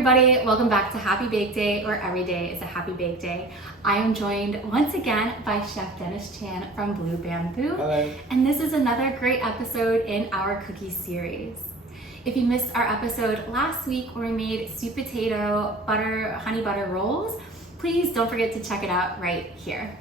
everybody, welcome back to Happy Bake Day, where every day is a happy bake day. I am joined once again by Chef Dennis Chan from Blue Bamboo. Hello. And this is another great episode in our cookie series. If you missed our episode last week where we made sweet potato honey butter rolls, please don't forget to check it out right here.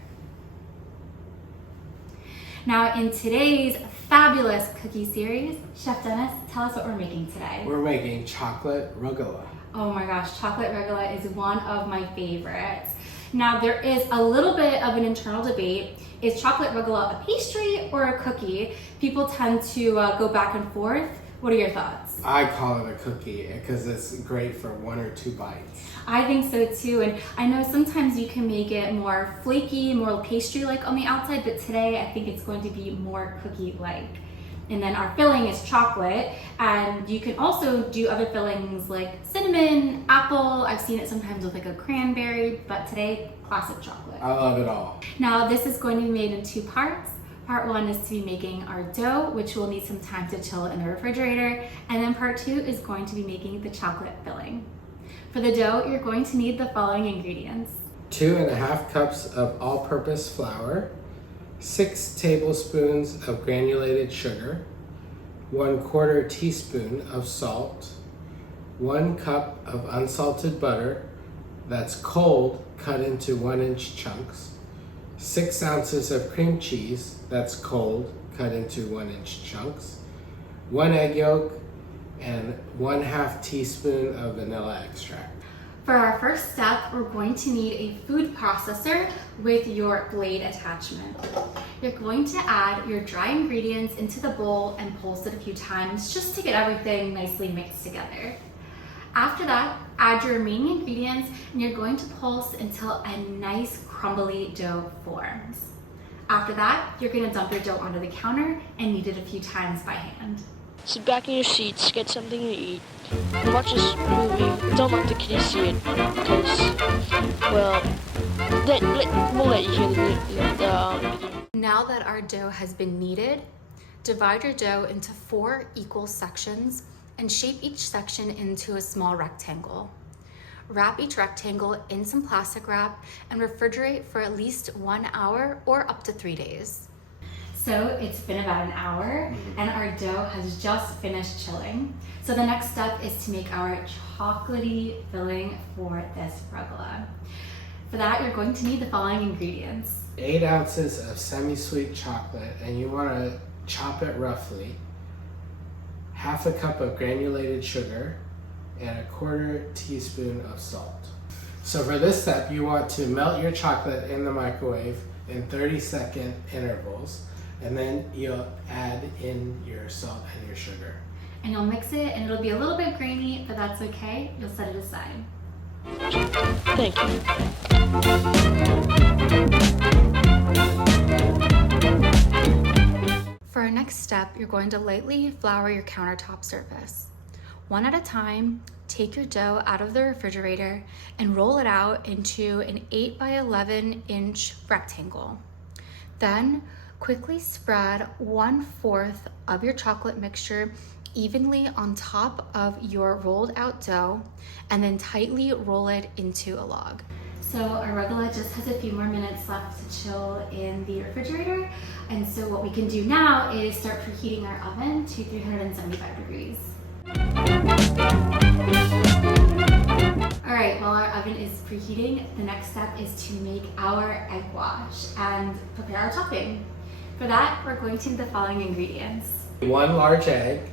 Now in today's fabulous cookie series, Chef Dennis, tell us what we're making today. We're making chocolate rugelach. Oh my gosh, chocolate rugelach is one of my favorites. Now there is a little bit of an internal debate. Is chocolate rugelach a pastry or a cookie? People tend to go back and forth. What are your thoughts? I call it a cookie because it's great for 1 or 2 bites. I think so too, and I know sometimes you can make it more flaky, more pastry-like on the outside, but today I think it's going to be more cookie-like. And then our filling is chocolate, and you can also do other fillings like cinnamon, apple. I've seen it sometimes with like a cranberry, but today, classic chocolate. I love it all. Now this is going to be made in 2 parts. Part 1 is to be making our dough, which will need some time to chill in the refrigerator. And then part 2 is going to be making the chocolate filling. For the dough, you're going to need the following ingredients. 2.5 cups of all-purpose flour, 6 tablespoons of granulated sugar, 1/4 teaspoon of salt, 1 cup of unsalted butter that's cold cut into 1-inch chunks, 6 ounces of cream cheese that's cold cut into 1-inch chunks, 1 egg yolk, and 1/2 teaspoon of vanilla extract. For our first step, we're going to need a food processor with your blade attachment. You're going to add your dry ingredients into the bowl and pulse it a few times just to get everything nicely mixed together. After that, add your remaining ingredients and you're going to pulse until a nice crumbly dough forms. After that, you're going to dump your dough onto the counter and knead it a few times by hand. Sit back in your seats, get something to eat, and watch this movie. Don't let the kiddies see it, because, well, we'll let you hear the beginning. Now that our dough has been kneaded, divide your dough into 4 equal sections and shape each section into a small rectangle. Wrap each rectangle in some plastic wrap and refrigerate for at least 1 hour or up to 3 days. So it's been about an hour and our dough has just finished chilling. So the next step is to make our chocolatey filling for this rugelach. For that, you're going to need the following ingredients. 8 ounces of semi-sweet chocolate, and you want to chop it roughly. 1/2 cup of granulated sugar, and 1/4 teaspoon of salt. So for this step, you want to melt your chocolate in the microwave in 30-second intervals, and then you'll add in your salt and your sugar. And you'll mix it and it'll be a little bit grainy, but that's okay. You'll set it aside. Thank you. For our next step, you're going to lightly flour your countertop surface. One at a time, take your dough out of the refrigerator and roll it out into an 8 by 11 inch rectangle. Then quickly spread 1/4 of your chocolate mixture evenly on top of your rolled out dough and then tightly roll it into a log. So our rugelach just has a few more minutes left to chill in the refrigerator. And so what we can do now is start preheating our oven to 375 degrees. All right, while our oven is preheating, the next step is to make our egg wash and prepare our topping. For that, we're going to need the following ingredients. 1 large egg,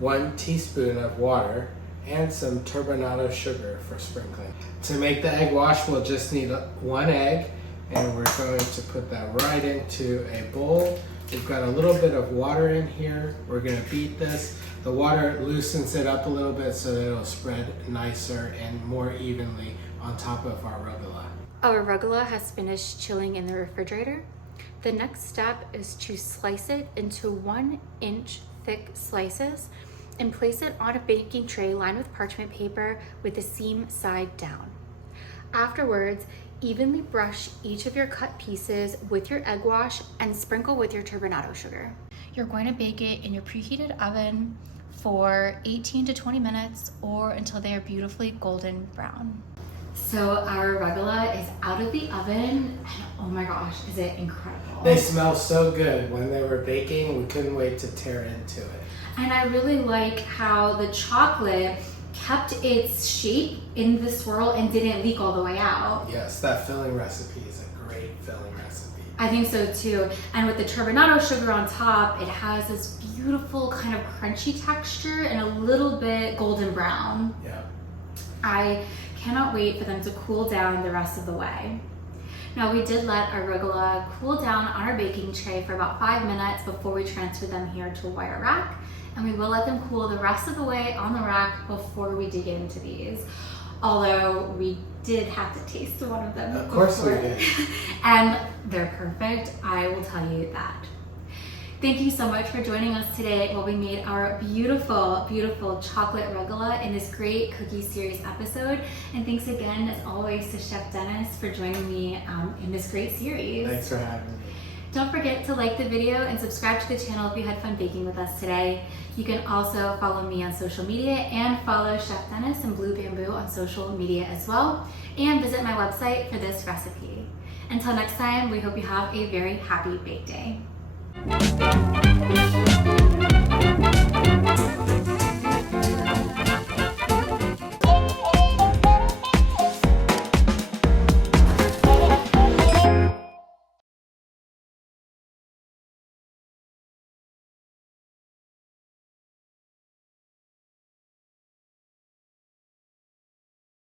1 teaspoon of water, and some turbinado sugar for sprinkling. To make the egg wash, we'll just need 1 egg, and we're going to put that right into a bowl. We've got a little bit of water in here. We're going to beat this. The water loosens it up a little bit so that it'll spread nicer and more evenly on top of our rugelach. Our rugelach has finished chilling in the refrigerator. The next step is to slice it into 1-inch thick slices and place it on a baking tray lined with parchment paper with the seam side down. Afterwards, evenly brush each of your cut pieces with your egg wash and sprinkle with your turbinado sugar. You're going to bake it in your preheated oven for 18 to 20 minutes or until they are beautifully golden brown. So our rugelach is out of the oven, and oh my gosh, is it incredible. They smell so good. When they were baking, we couldn't wait to tear into it. And I really like how the chocolate kept its shape in the swirl and didn't leak all the way out. Yes, that filling recipe is a great filling recipe. I think so too. And with the turbinado sugar on top, it has this beautiful kind of crunchy texture and a little bit golden brown. Yeah. I cannot wait for them to cool down the rest of the way. Now we did let our rugelach cool down on our baking tray for about 5 minutes before we transfer them here to a wire rack. And we will let them cool the rest of the way on the rack before we dig into these. Although we did have to taste one of them. Of course we did. And they're perfect, I will tell you that. Thank you so much for joining us today while we made our beautiful, beautiful chocolate rugelach in this great cookie series episode. And thanks again, as always, to Chef Dennis for joining me in this great series. Thanks for having me. Don't forget to like the video and subscribe to the channel if you had fun baking with us today. You can also follow me on social media and follow Chef Dennis and Blue Bamboo on social media as well. And visit my website for this recipe. Until next time, we hope you have a very happy bake day.